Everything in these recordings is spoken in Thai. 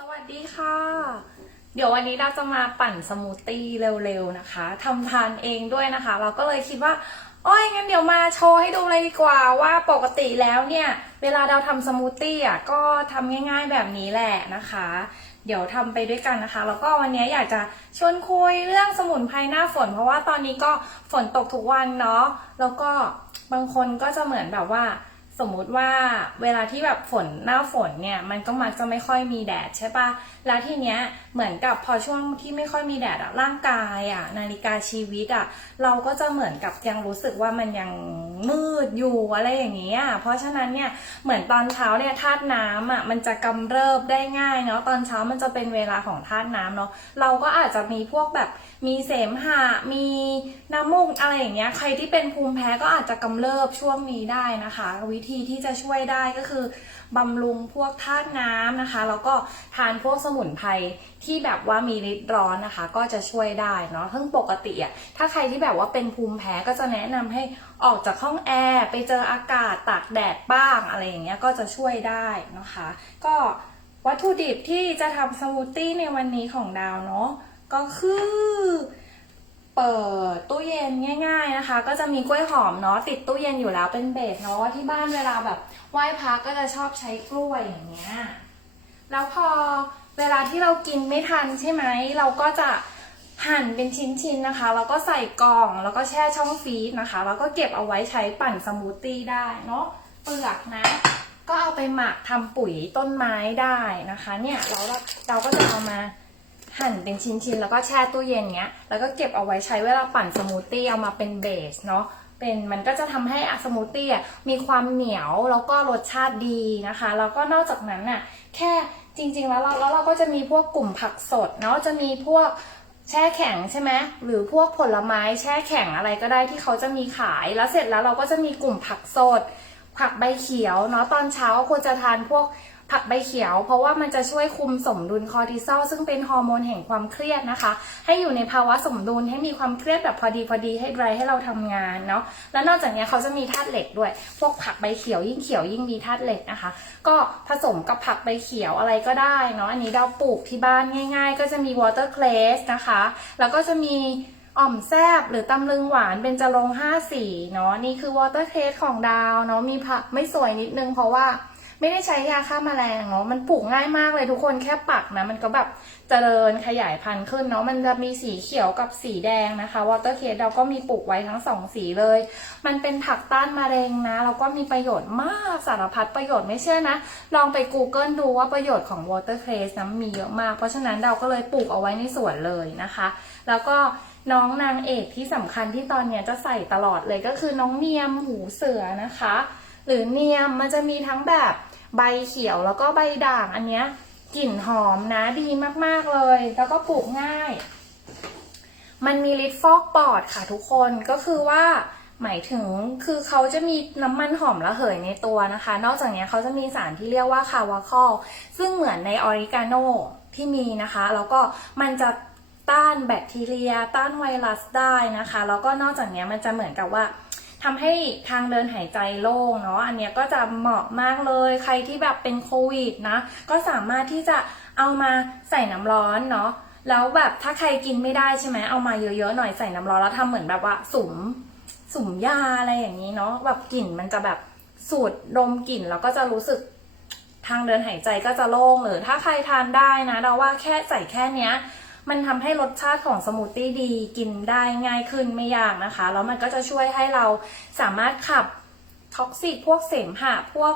สวัสดีค่ะ เดี๋ยววันนี้เราจะมาปั่นสมูทตี้เร็วๆนะคะทำทานเองด้วยนะคะ เราก็เลยคิดว่าโอ้ยงั้นเดี๋ยวมาโชว์ให้ดูเลยดีกว่าว่าปกติแล้วเนี่ยเวลาเราทำสมูทตี้อะก็ทำง่าย ๆแบบนี้แหละนะคะ เดี๋ยวทำไปด้วยกันนะคะ แล้วก็วันนี้อยากจะชวนคุยเรื่องสมุนไพรหน้าฝน เพราะว่าตอนนี้ก็ฝนตกทุกวันเนาะแล้วก็บางคนก็จะเหมือนแบบว่า สมมุติว่าเวลาที่แบบฝนหน้าฝนเนี่ยมันก็มักจะไม่ค่อยมีแดดใช่ปะแล้วทีเนี้ยเหมือนกับพอช่วงที่ไม่ค่อยมีแดดอะร่างกายอะนาฬิกาชีวิตอะเราก็จะเหมือนกับยังรู้สึกว่ามันยังมืดอยู่อะไรอย่างเงี้ยเพราะฉะนั้นเนี่ยเหมือนตอนเช้าเนี่ยธาตุน้ำอะมันจะกำเริบได้ง่ายเนาะตอนเช้ามันจะเป็นเวลาของธาตุน้ำเนาะเราก็อาจจะมีพวกแบบมีเสมหะมีน้ำมูกอะไรอย่างเงี้ยใครที่เป็นภูมิแพ้ก็อาจจะกำเริบช่วงนี้ได้นะคะวิธีที่จะช่วยได้ก็คือบำรุงพวกธาตุน้ำนะคะ แล้วก็ทานพวกสมุนไพรที่แบบว่ามีฤทธิ์ร้อนนะคะ ก็จะช่วยได้เนาะซึ่งปกติอะถ้าใครที่แบบว่าเป็นภูมิแพ้ก็จะแนะนำให้ออกจากห้องแอร์ไปเจออากาศตากแดดบ้างอะไรอย่างเงี้ยก็จะช่วยได้นะคะ ก็วัตถุดิบที่จะทำสมูทตี้ในวันนี้ของดาวเนาะก็คือ เปิดตู้เย็นง่ายๆนะคะ ก็จะมีกล้วยหอมเนาะติดตู้เย็นอยู่แล้วเป็นเบสเนาะว่าที่บ้านเวลาแบบไหว้พระก็จะชอบใช้กล้วยอย่างเงี้ยแล้วพอเวลาที่เรากินไม่ทันใช่ไหมเราก็จะหั่นเป็นชิ้นๆนะคะแล้วก็ใส่กล่องแล้วก็แช่ช่องฟรีซนะคะแล้วก็เก็บเอาไว้ใช้ปั่นสมูทตี้ได้เนาะเปลือกนะ ก็เอาไปหมักทำปุ๋ยต้นไม้ได้นะคะ เนี่ยเราเราก็จะเอามา หั่นเป็นชิ้นๆ แล้วก็แช่ตู้เย็นเงี้ย แล้วก็เก็บเอาไว้ใช้เวลาปั่นสมูทตี้เอามาเป็นเบสเนาะเป็นมันก็จะทำให้อะสมูทตี้อะมีความเหนียวแล้วก็รสชาติดีนะคะ แล้วก็นอกจากนั้นน่ะแค่จริง ๆ แล้วเราแล้วเราก็จะมีพวกกลุ่มผักสดเนาะจะมีพวกแช่แข็งใช่ไหมหรือพวกผลไม้แช่แข็งอะไรก็ได้ที่เขาจะมีขาย แล้วเสร็จแล้วเราก็จะมีกลุ่มผักสด ผักใบเขียวเนาะตอนเช้าควรจะทานพวก ผักใบเขียว เพราะว่ามันจะช่วยคุมสมดุลคอร์ติซอลซึ่งเป็นฮอร์โมนแห่งความเครียดนะคะ ให้อยู่ในภาวะสมดุลให้มีความเครียดแบบพอดีพอดีให้ไรให้เราทำงานเนาะแล้วนอกจากนี้เขาจะมีธาตุเหล็กด้วย พวกผักใบเขียวยิ่งเขียวยิ่งมีธาตุเหล็กนะคะ ก็ผสมกับผักใบเขียวอะไรก็ได้เนาะอันนี้เราปลูกที่บ้านง่าย ๆ ก็จะมีวอเตอร์เคลสนะคะ แล้วก็จะมีอ่อมแซบหรือตำลึงหวานเป็นจะลงห้าสีเนาะนี่คือวอเตอร์เคสของดาวเนาะมีผักไม่สวยนิดนึงเพราะว่า ไม่ได้ใช้ยาฆ่าแมลงเนาะมันปลูกง่ายมากเลยทุกคนแค่ปักนะ มันก็แบบเจริญขยายพันธุ์ขึ้นเนาะมันจะมีสีเขียวกับสีแดงนะคะวอเตอร์เคสเราก็มีปลูกไว้ทั้งสองสีเลย มันเป็นผักต้านมะเร็งนะแล้วก็มีประโยชน์มากสารพัดประโยชน์ไม่เชื่อนะ ลองไป Google ดูว่าประโยชน์ของ water cress นะมีเยอะมาก เพราะฉะนั้นเราก็เลยปลูกเอาไว้ในสวนเลยนะคะ แล้วก็น้องนางเอกที่สำคัญที่ตอนนี้จะใส่ตลอดเลยก็คือน้องเนียมหูเสือนะคะ หรือเนียมมันจะมีทั้งแบบใบเขียวแล้วก็ใบด่างอันเนี้ยกลิ่นหอมนะดีมากๆเลย แล้วก็ปลูกง่าย มันมีฤทธิ์ฟอกปอดค่ะทุกคนก็คือว่าหมายถึงคือเขาจะมีน้ำมันหอมระเหยในตัวนะคะ นอกจากนี้เขาจะมีสารที่เรียกว่าคาวาคอลซึ่งเหมือนในออริกาโนที่มีนะคะ แล้วก็มันจะต้านแบคทีเรีย ต้านไวรัสได้นะคะ แล้วก็นอกจากนี้มันจะเหมือนกับว่า ทำให้ทางเดินหายใจโล่งเนาะอันเนี้ยก็จะเหมาะมากเลย ใครที่แบบเป็นโควิดนะก็สามารถที่จะเอามาใส่น้ำร้อนเนาะแล้วแบบถ้าใครกินไม่ได้ใช่ไหมเอามาเยอะๆหน่อยใส่น้ำร้อนแล้วทำเหมือนแบบว่าสุมสุมยาอะไรอย่างนี้เนาะแบบกลิ่นมันจะแบบสูดดมกลิ่นแล้วก็จะรู้สึกทางเดินหายใจก็จะโล่งหรือถ้าใครทานได้นะ เราว่าแค่ใส่แค่เนี้ย มันทำให้รสชาติของสมูทตี้ดีกินได้ง่ายขึ้นไม่ยากนะคะ แล้วมันก็จะช่วยให้เราสามารถขับท็อกซิกพวกเสมหะพวก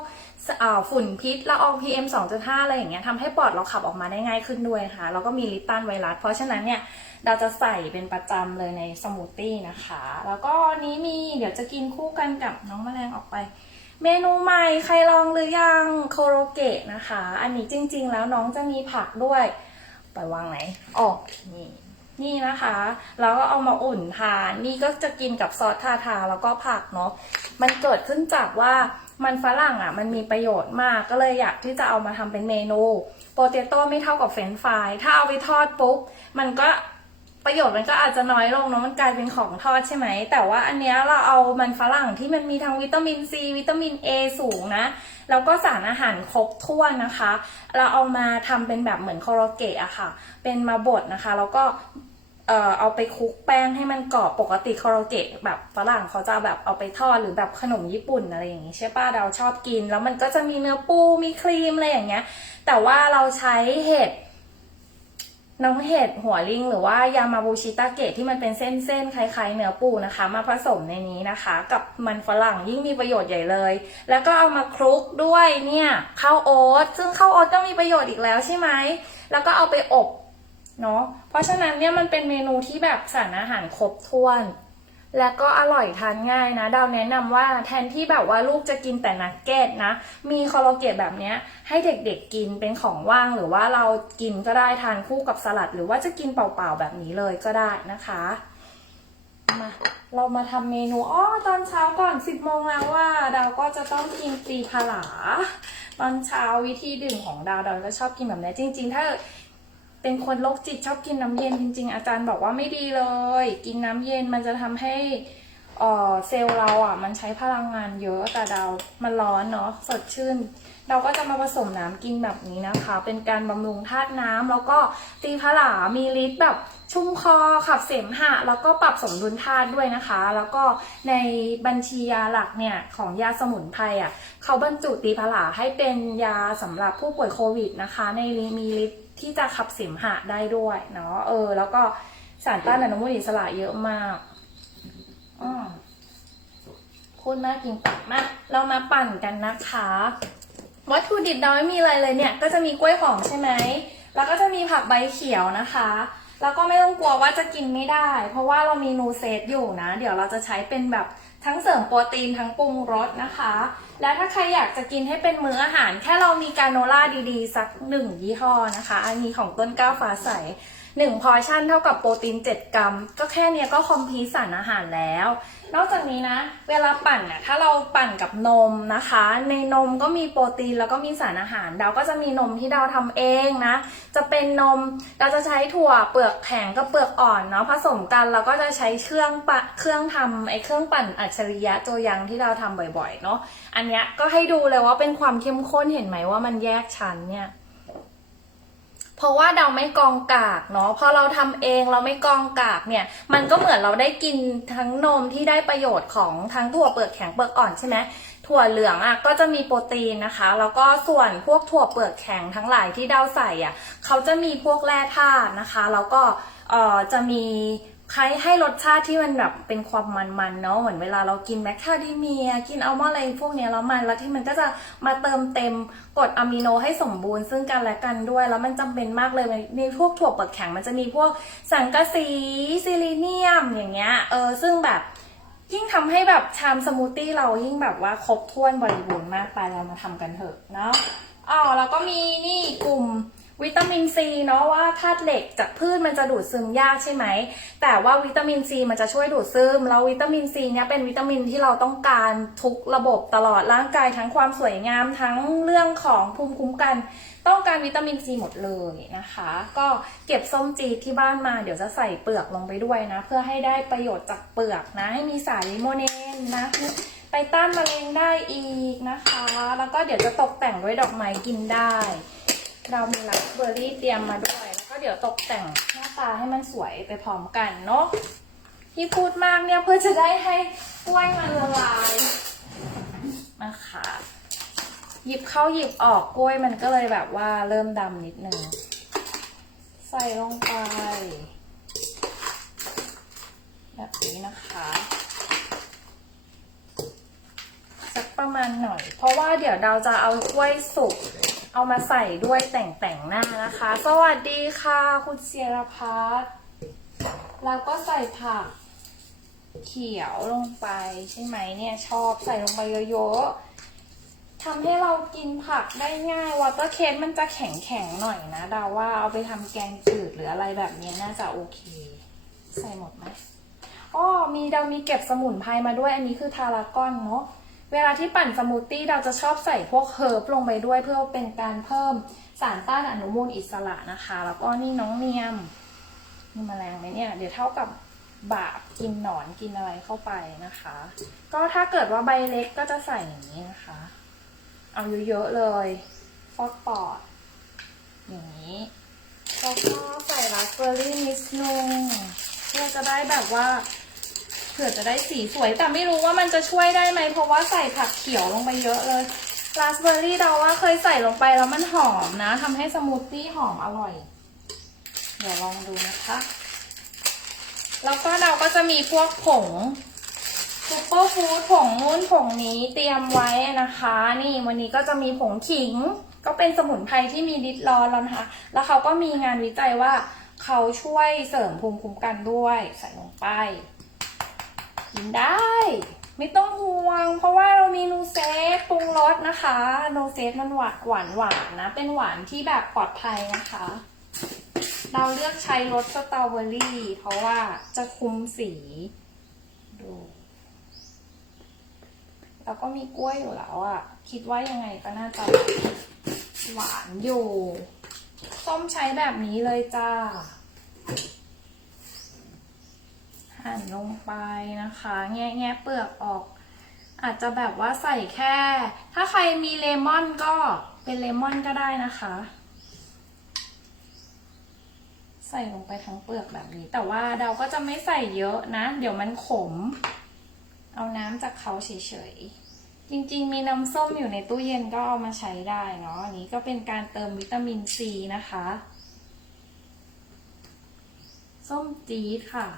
ฝุ่นพิษละออง PM 2.5 อะไรอย่างเงี้ยทำให้ปอดเราขับออกมาได้ง่ายขึ้นด้วยค่ะแล้วก็มีลิปตันไวรัส เพราะฉะนั้นเนี่ยเราจะใส่เป็นประจำเลยในสมูทตี้นะคะ แล้วก็นนี้มีเดี๋ยวจะกินคู่กันกับน้องแมลงออกไป เมนูใหม่ใครลองหรือยังโคโรเกะนะคะ อันนี้จริงๆ แล้วน้องจะมีผักด้วย ไปวางไหนออกนี่นี่นะคะแล้วก็เอามาอุ่นทานนี่ก็จะกินกับซอสทาทาแล้วก็ผักเนาะมันเกิดขึ้นจากว่ามันฝรั่งอะ มันมีประโยชน์มากก็เลยอยากที่จะเอามาทำเป็นเมนูโปเตโต้ไม่เท่ากับเฟรนช์ฟรายถ้าเอาไปทอดปุ๊บมันก็ ประโยชน์มันก็อาจจะน้อยลงเนาะมันกลายเป็นของทอดใช่ไหม แต่ว่าอันเนี้ยเราเอามันฝรั่งที่มันมีทั้งวิตามินซีวิตามิน A สูงนะ แล้วก็สารอาหารครบถ้วนนะคะ เราเอามาทำเป็นแบบเหมือนโคโรเกะอะค่ะ เป็นมาบดนะคะ แล้วก็เออเอาไปคลุกแป้งให้มันกรอบปกติคาราเกะแบบฝรั่งเขาจะแบบเอาไปทอดหรือแบบขนมญี่ปุ่นอะไรอย่างงี้ใช่ป่ะเราชอบกิน แล้วมันก็จะมีเนื้อปูมีครีมอะไรอย่างเงี้ย แต่ว่าเราใช้เห็ด น้องเห็ดหัวลิงหรือว่ายามาบูชิตาเกะที่มันเป็นเส้นๆคล้ายๆเนื้อปูนะคะ มาผสมในนี้นะคะ กับมันฝรั่งยิ่งมีประโยชน์ใหญ่เลย แล้วก็เอามาคลุกด้วยเนี่ยข้าวโอ๊ตซึ่งข้าวโอ๊ตก็มีประโยชน์อีกแล้วใช่ไหมแล้วก็เอาไปอบเนาะเพราะฉะนั้นเนี่ยมันเป็นเมนูที่แบบสารอาหารครบถ้วน และก็อร่อยทานง่ายนะ ดาวแนะนำว่าแทนที่แบบว่าลูกจะกินแต่นักเก็ตนะ มีคอลลาเกตแบบเนี้ยให้เด็กๆกินเป็นของว่างหรือว่าเรากินก็ได้ทานคู่กับสลัด หรือว่าจะกินเปล่าๆแบบนี้เลยก็ได้นะคะ มาเรามาทำเมนูอ้อตอนเช้าก่อนสิบโมงแล้วว่าดาวก็จะต้องกินตีผลา ตอนเช้าวิธีดื่มของดาวดาวก็ชอบกินแบบนี้จริง ๆ ถ้า เป็นคนโรคจิตชอบกินน้ำเย็นจริง ๆ อาจารย์บอกว่าไม่ดีเลย กินน้ำเย็นมันจะทำให้เอ่อเซลล์เราอะ มันใช้พลังงานเยอะแต่เรามันร้อนเนาะสดชื่น เราก็จะมาผสมน้ำกินแบบนี้นะคะ เป็นการบำรุงธาตุน้ำแล้วก็ตีผลามีฤทธิ์แบบชุ่มคอขับเสมหะ แล้วก็ปรับสมดุลธาตุด้วยนะคะ แล้วก็ในบัญชียาหลักเนี่ย ของยาสมุนไพรอะเขาบรรจุตีผลาให้เป็นยาสำหรับผู้ป่วยโควิดนะคะ ในมีฤทธิ์ ที่จะขับเสมหะได้ด้วยเนาะเออ แล้วก็สารต้านอนุมูลอิสระเยอะมากอืมพูดมากกินปากมาก เรามาปั่นกันนะคะ วัตถุดิบเราไม่มีอะไรเลยเนี่ย ก็จะมีกล้วยหอมใช่ไหม แล้วก็จะมีผักใบเขียวนะคะ แล้วก็ไม่ต้องกลัวว่าจะกินไม่ได้ เพราะว่าเรามีนูเซตอยู่นะ เดี๋ยวเราจะใช้เป็นแบบทั้งเสริมโปรตีนทั้งปรุงรสนะคะ และถ้าใครอยากจะกินให้เป็นมื้ออาหาร แค่เรามีกาโนล่าดีๆ สักหนึ่งยี่ห้อนะคะ อันนี้ของต้นก้าวฟ้าใส หนึ่งพอร์ชั่นเท่ากับโปรตีน 7 กรัม ก็แค่เนี้ยก็คอมพลีสารอาหารแล้ว นอกจากนี้นะ เวลาปั่นน่ะถ้าเราปั่นกับนมนะคะ ในนมก็มีโปรตีนแล้วก็มีสารอาหาร ดาวก็จะมีนมที่ดาวทำเองนะ จะเป็นนมเราจะใช้ถั่วเปลือกแข็งกับเปลือกอ่อนเนาะผสมกันแล้วก็จะใช้เครื่องปะเครื่องทำไอ้เครื่องปั่นอัจฉริยะโจยังที่เราทำบ่อยๆเนาะอันเนี้ยก็ให้ดูเลยว่าเป็นความเข้มข้นเห็นไหมว่ามันแยกชั้นเนี่ย เพราะว่าเราไม่กองกากเนาะพอเราทำเองเราไม่กองกากเนี่ย มันก็เหมือนเราได้กินทั้งนมที่ได้ประโยชน์ของทั้งถั่วเปลือกแข็งเปลือกอ่อนใช่ไหมถั่วเหลืองอะก็จะมีโปรตีนนะคะ แล้วก็ส่วนพวกถั่วเปลือกแข็งทั้งหลายที่เดาใส่อะเขาจะมีพวกแร่ธาตุนะคะ แล้วก็เออจะมี ใครให้รสชาติที่มันแบบเป็นความมันๆเนาะเหมือนเวลาเรากินแมคคาเดเมีย กินอัลมอนด์อะไรพวกเนี้ยแล้วมันแล้วที่มันก็จะมาเติมเต็มกรดอะมิโนให้สมบูรณ์ซึ่งกันและกันด้วย แล้วมันจำเป็นมากเลยในพวกถั่วเปลือกแข็งมันจะมีพวกสังกะสีซิลิเนียมอย่างเงี้ยเออซึ่งแบบยิ่งทำให้แบบชามสมูทตี้เรายิ่งแบบว่าครบถ้วนบริบูรณ์มากไปเรามาทำกันเถอะเนาะอ๋อแล้วก็มีนี่กลุ่ม วิตามินซีเนาะว่าธาตุเหล็กจากพืชมันจะดูดซึมยากใช่ไหม แต่ว่าวิตามินซีมันจะช่วยดูดซึม แล้ววิตามินซีเนี่ยเป็นวิตามินที่เราต้องการทุกระบบตลอดร่างกายทั้งความสวยงามทั้งเรื่องของภูมิคุ้มกัน ต้องการวิตามินซีหมดเลยนะคะ ก็เก็บส้มจีที่บ้านมาเดี๋ยวจะใส่เปลือกลงไปด้วยนะ เพื่อให้ได้ประโยชน์จากเปลือกนะให้มีสารลิโมเนนนะไปต้านมะเร็งได้อีกนะคะ แล้วก็เดี๋ยวจะตกแต่งด้วยดอกไม้กินได้ เรามีลักเบอร์รี่เตรียมมาด้วย แล้วก็เดี๋ยวตกแต่งหน้าตาให้มันสวยไปพร้อมกันเนาะที่พูดมากเนี่ยเพื่อจะได้ให้กล้วยมันละลายนะคะหยิบเข้าหยิบออกกล้วยมันก็เลยแบบว่าเริ่มดำนิดนึงใส่ลงไป แบบนี้นะคะสักประมาณหน่อย เพราะว่าเดี๋ยวเราจะเอากล้วยสุก เอามาใส่ด้วยแต่งแต่งหน้านะคะ สวัสดีค่ะคุณเสียรพัฒน์แล้วก็ใส่ผักเขียวลงไปใช่ไหมเนี่ยชอบใส่ลงไปเยอะๆทำให้เรากินผักได้ง่ายวอเตอร์เคสมันจะแข็งแข็งๆหน่อยนะดาว่าเอาไปทำแกงจืดหรืออะไรแบบนี้น่าจะโอเค ใส่หมดไหมอ้อมีเรามีเก็บสมุนไพรมาด้วยอันนี้คือทารากอนเนาะ เวลาที่ปั่นสมูทตี้เราจะชอบใส่พวกเฮิร์บลงไปด้วยเพื่อเป็นการเพิ่มสารต้านอนุมูลอิสระนะคะ แล้วก็นี่น้องเนียมมีแมลงไหมเนี่ย เดี๋ยวเท่ากับบาปกินหนอนกินอะไรเข้าไปนะคะ ก็ถ้าเกิดว่าใบเล็กก็จะใส่อย่างนี้นะคะ เอาเยอะๆเลยฟอกปอด อย่างนี้แล้วก็ใส่ราสเบอร์รี่นิดนึงเพื่อจะได้แบบว่า ผื่อจะได้สีสวย แต่ไม่รู้ว่ามันจะช่วยได้ไหม เพราะว่าใส่ผักเขียวลงไปเยอะเลยราสเบอร์รี่เราว่าเคยใส่ลงไปแล้วมันหอมนะทำให้สมูทตี้หอมอร่อย เดี๋ยวลองดูนะคะ แล้วก็เราก็จะมีพวกผงซุปเปอร์ฟู้ดผงนู้นผงนี้เตรียมไว้นะคะ นี่วันนี้ก็จะมีผงขิง ก็เป็นสมุนไพรที่มีฤทธิ์ร้อนแล้วนะคะ แล้วเขาก็มีงานวิจัยว่าเขาช่วยเสริมภูมิคุ้มกันด้วยใส่ลงไป กินได้ ไม่ต้องห่วง เพราะว่าเรามีนูเซฟปรุงรสนะคะนูเซฟมันหวานหวานหวานนะ เป็นหวานที่แบบปลอดภัยนะคะ เราเลือกใช้รสสตรอเบอรี่ เพราะว่าจะคุมสีดูแล้วก็มีกล้วยอยู่แล้วอะ่ะ คิดว่ายังไงก็น่าจะหวานอยู่ ส้มใช้แบบนี้เลยจ้า หั่นลงไปนะคะ แงะแงะเปลือกออก อาจจะแบบว่าใส่แค่ ถ้าใครมีเลมอนก็เป็นเลมอนก็ได้นะคะ ใส่ลงไปทั้งเปลือกแบบนี้ แต่ว่าเราก็จะไม่ใส่เยอะนะ เดี๋ยวมันขม เอาน้ำจากเขาเฉยๆ จริงๆ มีน้ำส้มอยู่ในตู้เย็นก็เอามาใช้ได้เนาะอันนี้ก็เป็นการเติมวิตามินซีนะคะส้มจี๊ดค่ะ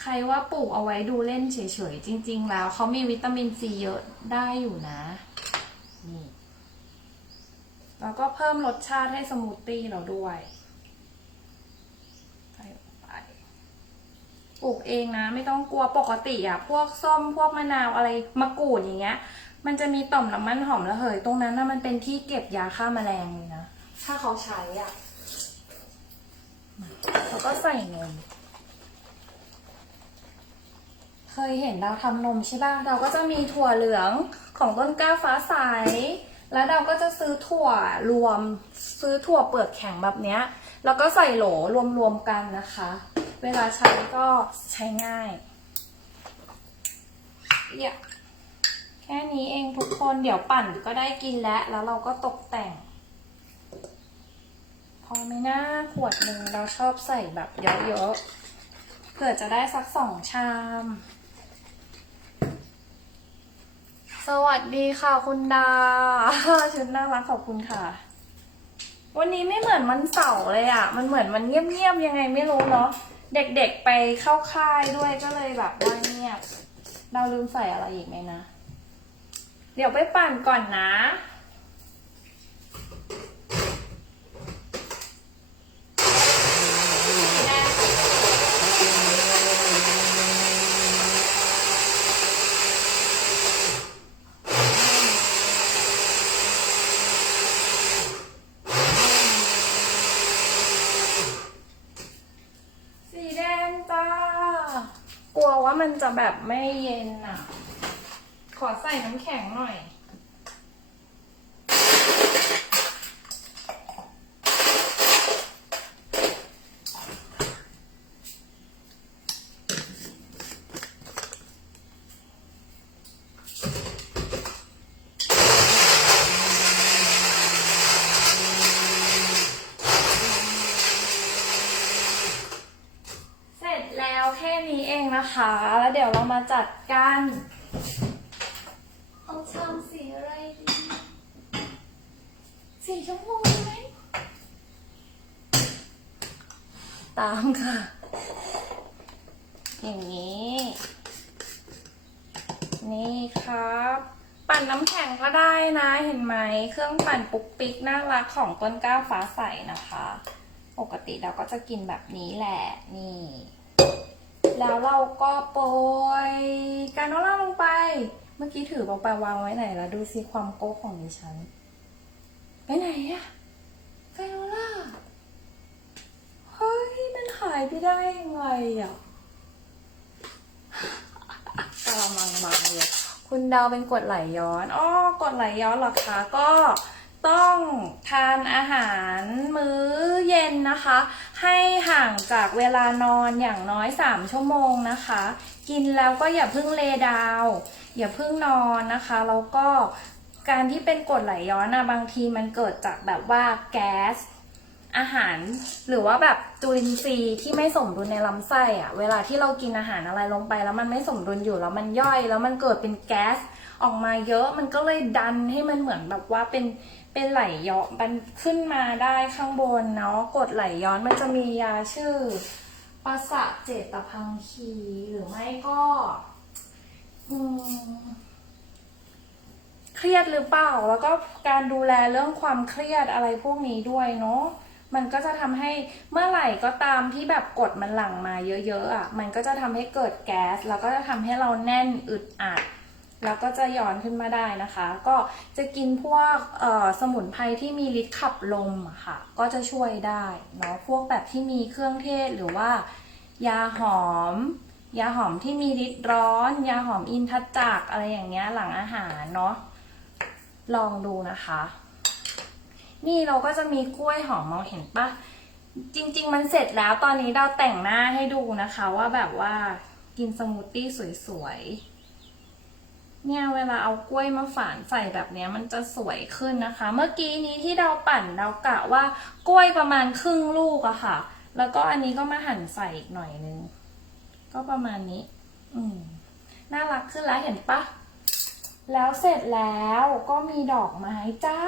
ใครว่าปลูกเอาไว้ดูเล่นเฉยๆ จริง ๆ แล้วเขามีวิตามินซีเยอะได้อยู่นะ นี่ แล้วก็เพิ่มรสชาติให้สมูทตี้เราด้วยใส่ลงไปปลูกเองนะ ไม่ต้องกลัวปกติอะพวกส้มพวกมะนาวอะไรมะกรูดอย่างเงี้ย มันจะมีต่อมน้ำมันหอมระเหย ตรงนั้นนะมันเป็นที่เก็บยาฆ่าแมลงเลยนะ ถ้าเขาใช้อะแล้วก็ใส่นม เคยเห็นเราทำนมใช่ป่ะเราก็จะมีถั่วเหลืองของต้นกล้าฟ้าใสแล้วเราก็จะซื้อถั่วรวม ซื้อถั่วเปลือกแข็งแบบเนี้ย แล้วก็ใส่โหลรวมๆกันนะคะ เวลาใช้ก็ใช้ง่ายเนี่ยแค่นี้เองทุกคนเดี๋ยวปั่นก็ได้กินแล้ว แล้วเราก็ตกแต่ง พอไหมน่าขวดหนึ่งเราชอบใส่แบบเยอะๆเผื่อจะได้สักสองชาม สวัสดีค่ะคุณดา ชุดน่ารักขอบคุณค่ะ วันนี้ไม่เหมือนมันเสาร์เลยอะ่ะ มันเหมือนมันเงียบๆยังไงไม่รู้เนาะ เด็กๆไปเข้าค่ายด้วยก็เลยแบบว่าเงียบ เราลืมใส่อะไรอีกไหมนะ เดี๋ยวไปปั่นก่อนนะ สีแดงจ้า กลัวว่ามัน จะแบบไม่เย็นอะ ขอใส่น้ำแข็งหน่อย เสร็จแล้วแค่นี้เองนะคะ แล้วเดี๋ยวเรา มาจัดกันเอาชามสีอะไรดีสีชมพูดีไหมตามค่ะ อย่างนี้ นี่ครับ ปั่นน้ำแข็งก็ได้นะเห็นไหม เครื่องปั่นปุ๊กปิ๊กน่ารักของต้นกล้าฟ้าใสนะคะ ปกติเราก็จะกินแบบนี้แหละ นี่ แล้วเราก็โปรยกาโนล่าลงไป เมื่อกี้ถือลงไปวางไว้ไหนล้วดูสิความโก้ของดิฉัน ไปไหนอะกาโนล่า เฮ้ย มันหายไปได้ยังไงอะกระมังมาเลยคุณดาวเป็นกดไหลย้อนอ้อกดไหลย้อนหรอคะก็ต้องทานอาหารมื้อเย็นนะคะ ให้ห่างจากเวลานอนอย่างน้อย 3 ชั่วโมงนะคะ กินแล้วก็อย่าเพิ่งเลดาว อย่าเพิ่งนอนนะคะ แล้วก็การที่เป็นกรดไหลย้อนนะบางทีมันเกิดจากแบบว่าแก๊สอาหารหรือว่าแบบจุลินทรีย์ที่ไม่สมดุลในลำไส้อะเวลาที่เรากินอาหารอะไรลงไป แล้วมันไม่สมดุลอยู่แล้วมันย่อย แล้วมันเกิดเป็นแก๊สออกมาเยอะมันก็เลยดันให้มันเหมือนแบบว่าเป็น เป็นไหลย้อนมันขึ้นมาได้ข้างบนเนาะกดไหลย้อนมันจะมียาชื่อปาสะเจตพังคีหรือไม่ก็อืมเครียดหรือเปล่า แล้วก็การดูแลเรื่องความเครียดอะไรพวกนี้ด้วยเนาะมันก็จะทำให้เมื่อไหร่ก็ตามที่แบบกดมันหลั่งมาเยอะๆอะ มันก็จะทำให้เกิดแก๊ส แล้วก็จะทำให้เราแน่นอึดอัด แล้วก็จะย้อนขึ้นมาได้นะคะ ก็จะกินพวกสมุนไพรที่มีฤทธิ์ขับลมค่ะ ก็จะช่วยได้เนาะพวกแบบที่มีเครื่องเทศหรือว่า ยาหอม ยาหอมที่มีฤทธิ์ร้อน ยาหอมอินทจักอะไรอย่างเงี้ยหลังอาหารเนาะลองดูนะคะ นี่เราก็จะมีกล้วยหอมมองเห็นปะจริง ๆ มันเสร็จแล้วตอนนี้เราแต่งหน้าให้ดูนะคะว่าแบบว่ากินสมูทตี้สวยๆ เนี่ยเวลาเอากล้วยมาฝานใส่แบบนี้มันจะสวยขึ้นนะคะ เมื่อกี้นี้ที่เราปั่นเรากะว่ากล้วยประมาณครึ่งลูกอะค่ะ แล้วก็อันนี้ก็มาหั่นใส่อีกหน่อยนึง ก็ประมาณนี้ อืมน่ารักขึ้นแล้วเห็นปะแล้วเสร็จแล้วก็มีดอกไม้จ้า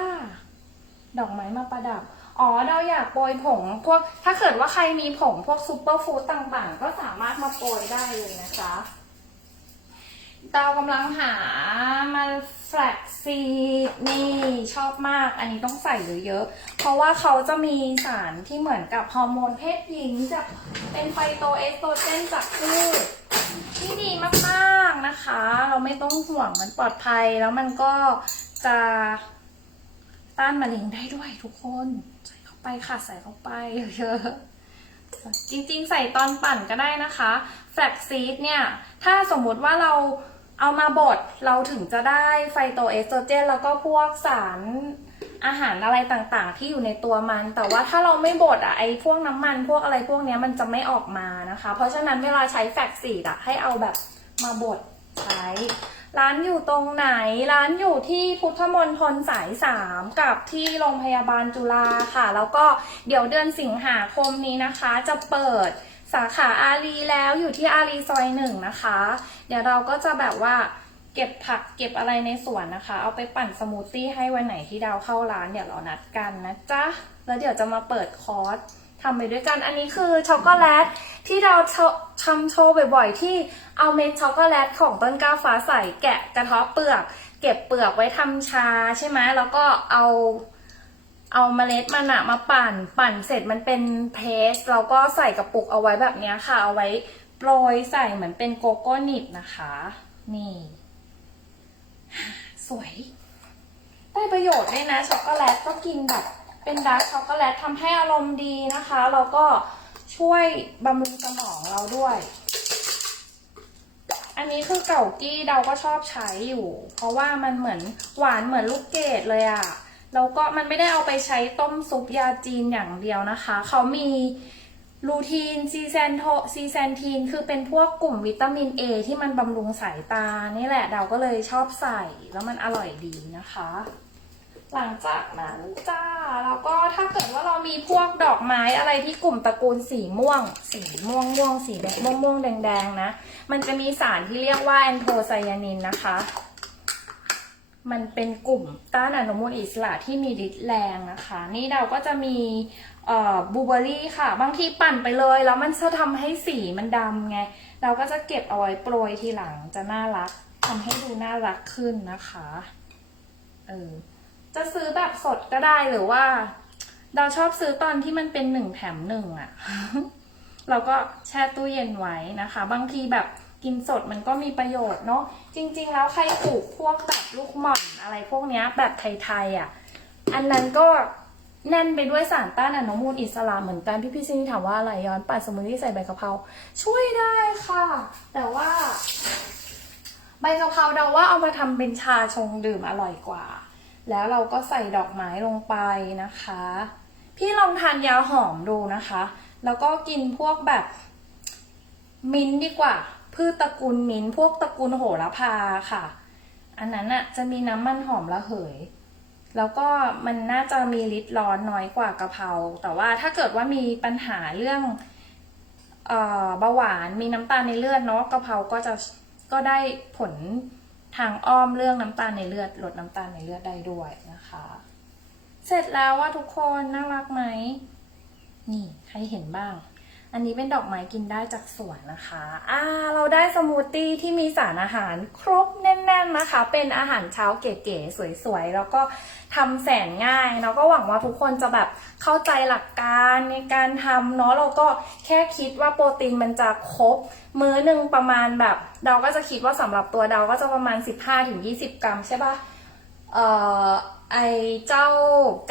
ดอกไม้มาประดับ อ๋อเราอยากโปรยผงพวกถ้าเกิดว่าใครมีผงพวกซูเปอร์ฟู้ดต่างๆ ก็สามารถมาโปรยได้เลยนะจ๊ะ ดาวกำลังหามันแฟลกซีนี่ชอบมาก อันนี้ต้องใส่เยอะๆ เพราะว่าเขาจะมีสารที่เหมือนกับฮอร์โมนเพศหญิงจากเป็นไฟโตเอสโตรเจนจากพืชที่ดีมากๆนะคะ เราไม่ต้องห่วงมันปลอดภัยแล้วมันก็จะต้านมะเร็งได้ด้วยทุกคน ใส่เข้าไปค่ะ ใส่เข้าไปเยอะๆ จริงๆ ใส่ตอนปั่นก็ได้นะคะแฟลกซีดเนี่ย ถ้าสมมุติว่าเราเอามาบดเราถึงจะได้ไฟโตเอสโตรเจน แล้วก็พวกสารอาหารอะไรต่างๆ ที่อยู่ในตัวมัน แต่ว่าถ้าเราไม่บดอะไอ้พวกน้ำมันพวกอะไรพวกเนี้ยมันจะไม่ออกมานะคะ เพราะฉะนั้นเวลาใช้แฟกซีดอะให้เอาแบบมาบดใช้ ร้านอยู่ตรงไหน ร้านอยู่ที่พุทธมณฑลสายสามกับที่โรงพยาบาลจุฬาค่ะ แล้วก็เดี๋ยวเดือนสิงหาคมนี้นะคะ จะเปิดสาขาอารีแล้วอยู่ที่อารีซอยหนึ่งนะคะ เดี๋ยวเราก็จะแบบว่าเก็บผักเก็บอะไรในสวนนะคะ เอาไปปั่นสมูทตี้ให้วันไหนที่ดาวเข้าร้านเดี๋ยวเรานัดกันนะจ๊ะ แล้วเดี๋ยวจะมาเปิดคอร์ส ทำไปด้วยกัน อันนี้คือช็อกโกแลตที่เราทำโชว์บ่อยๆ ที่เอาเม็ดช็อกโกแลตของต้นกล้าฟ้าใสแกะกระเทาะเปลือก เก็บเปลือกไว้ทำชาใช่ไหมแล้วก็เอาเอาเมล็ดมันอะมาปั่นปั่นเสร็จมันเป็นเพสแล้วก็ใส่กระปุกเอาไว้แบบนี้ค่ะ เอาไว้โปรยใส่เหมือนเป็นโกโก้นิบนะคะ นี่ สวย ได้ประโยชน์ด้วยนะช็อกโกแลตก็กินแบบ เป็นดาร์กช็อกโกแลตทำให้อารมณ์ดีนะคะแล้วก็ช่วยบำรุงสมองเราด้วย อันนี้คือเก่ากี้เราก็ชอบใช้อยู่ เพราะว่ามันเหมือนหวานเหมือนลูกเกดเลยอะแล้วก็มันไม่ได้เอาไปใช้ต้มซุปยาจีนอย่างเดียวนะคะ เขามีลูทีนซีแซนโทซีแซนทีนคือเป็นพวกกลุ่มวิตามิน A ที่มันบำรุงสายตา นี่แหละ เราก็เลยชอบใส่แล้วมันอร่อยดีนะคะ หลังจากนั้นจ้าแล้วก็ถ้าเกิดว่าเรามีพวกดอกไม้อะไรที่กลุ่มตระกูลสีม่วง สีม่วงม่วงสีแดงม่วงม่วงแดงแดงนะ มันจะมีสารที่เรียกว่าแอนโทไซยานินนะคะ มันเป็นกลุ่มต้านอนุมูลอิสระที่มีฤทธิ์แรงนะคะ นี่เราก็จะมีบูเบอรี่ค่ะ บางทีปั่นไปเลย แล้วมันจะทำให้สีมันดำไง เราก็จะเก็บเอาไว้โปรยทีหลังจะน่ารักทำให้ดูน่ารักขึ้นนะคะเออ จะซื้อแบบสดก็ได้หรือว่า เราชอบซื้อตอนที่มันเป็นหนึ่งแถมหนึ่งอะเราก็แช่ตู้เย็นไว้นะคะ บางทีแบบกินสดมันก็มีประโยชน์เนาะจริง ๆ แล้วใครปลูกพวกแบบลูกหม่อนอะไรพวกเนี้ยแบบไทยๆอะ่ะ อันนั้นก็แน่นไปด้วยสารต้านอนุมูลอิสระเหมือนกันพี่พี่ซินี่ถามว่าอะไรย้อนปั่นสมุนที่ใส่ใบกะเพราช่วยได้ค่ะ แต่ว่า ใบกะเพราเดาว่าเอามาทำเป็นชาชงดื่มอร่อยกว่า แล้วเราก็ใส่ดอกไม้ลงไปนะคะ พี่ลองทานยาหอมดูนะคะ แล้วก็กินพวกแบบมิ้นดีกว่า พืชตระกูลมิ้นพวกตระกูลโหระพาค่ะ อันนั้นอะจะมีน้ำมันหอมระเหย แล้วก็มันน่าจะมีฤทธิ์ร้อนน้อยกว่ากะเพรา แต่ว่าถ้าเกิดว่ามีปัญหาเรื่องเอ่อเบาหวานมีน้ำตาลในเลือดเนาะกะเพราก็จะก็ได้ผล ทางอ้อมเรื่องน้ำตาลในเลือดลดน้ำตาลในเลือดได้ด้วยนะคะ เสร็จแล้วว่าทุกคนน่ารักไหมนี่ใครเห็นบ้าง อันนี้เป็นดอกไม้กินได้จากสวนนะคะ อ่า เราได้สมูทตี้ที่มีสารอาหารครบแน่น ๆนะคะ เป็นอาหารเช้าเก๋ๆสวยๆ แล้วก็ทำแสนง่ายแล้วก็หวังว่าทุกคนจะแบบเข้าใจหลักการในการทำเนาะเราก็แค่คิดว่าโปรตีนมันจะครบ มื้อหนึ่งประมาณแบบเราก็จะคิดว่าสำหรับตัวเราก็จะประมาณ 15-20 กรัมใช่ปะเอ่อ ไอเจ้า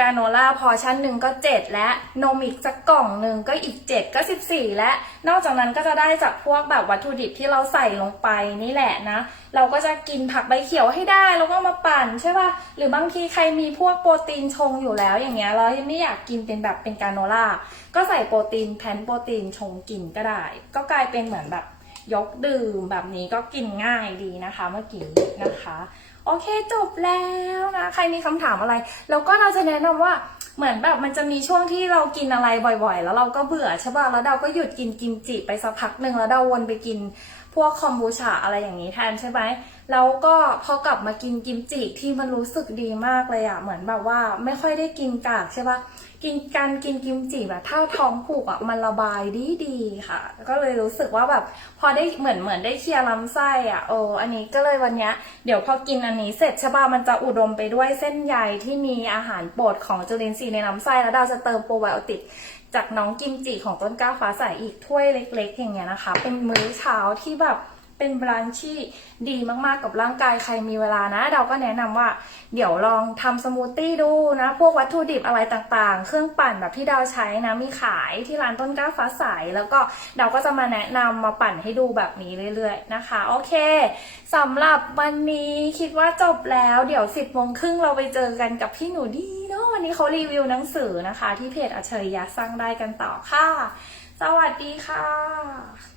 กาโนล่าพอชั่นหนึ่งก็ 7 และนมอีกสักกล่องหนึ่งก็อีก 7 ก็ 14 และนอกจากนั้นก็จะได้จากพวกแบบวัตถุดิบที่เราใส่ลงไปนี่แหละนะ เราก็จะกินผักใบเขียวให้ได้ แล้วก็มาปั่นใช่ป่ะ หรือบางทีใครมีพวกโปรตีนชงอยู่แล้วอย่างเงี้ยแล้วยังไม่อยากกินเป็นแบบเป็นกาโนล่าก็ใส่โปรตีนแพนโปรตีนชงกินก็ได้ ก็กลายเป็นเหมือนแบบ ยกดื่มแบบนี้ก็กินง่ายดีนะคะเมื่อกี้นะคะ โอเคจบแล้วนะ ใครมีคำถามอะไร แล้วก็เราจะแนะนำว่าเหมือนแบบมันจะมีช่วงที่เรากินอะไรบ่อยๆ แล้วเราก็เบื่อใช่ป่ะแล้วเราก็หยุดกินกิมจิไปสักพักหนึ่งแล้วเราวนไปกิน พวกคอมบูชาอะไรอย่างนี้แทนใช่ไหมแล้วก็พอกลับมากินกิมจิที่มันรู้สึกดีมากเลยอะเหมือนแบบว่าไม่ค่อยได้กินกากใช่ปะกินการกินกิมจิแบบถ้าท้องผูกอะมันระบายดีดีค่ะ ก็เลยรู้สึกว่าแบบพอได้เหมือนเหมือนได้เคลียร์ลำไส้อะโอ้อันนี้ก็เลยวันนี้เดี๋ยวพอกินอันนี้เสร็จใช่ปะมันจะอุดมไปด้วยเส้นใยที่มีอาหารโปรดของจุลินทรีย์ในลำไส้แล้วเราจะเติมโปรไบโอติก จากน้องกิมจิของต้นกล้าฟ้าใสอีกถ้วยเล็ก ๆ อย่างเงี้ยนะคะ เป็นมื้อเช้าที่แบบ เป็นบรันช์ที่ดีมากๆกับร่างกายใครมีเวลานะ เราก็แนะนำว่า เดี๋ยวลองทำสมูทตี้ดูนะ พวกวัตถุดิบอะไรต่างๆ เครื่องปั่นแบบที่ดาใช้นะ มีขายที่ร้านต้นกล้าฟ้าใสแล้วก็ดาก็จะมาแนะนำมาปั่นให้ดูแบบนี้เรื่อยๆนะคะ โอเคสำหรับวันนี้คิดว่าจบแล้วเดี๋ยว10โมงครึ่งเราไปเจอกันกับพี่หนูดีเนาะวันนี้เขารีวิวหนังสือนะคะ ที่เพจอัจฉริยะสร้างได้กันต่อค่ะ สวัสดีค่ะ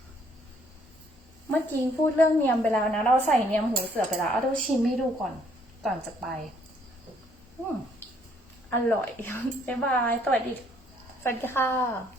เมื่อกี้พูดเรื่องเนียมไปแล้วนะ เราใส่เนียมหูเสือไปแล้ว เอาดูชิมให้ดูก่อน ก่อนจะไป อืมอร่อยบ๊ายบาย สวัสดี สวัสดีค่ะ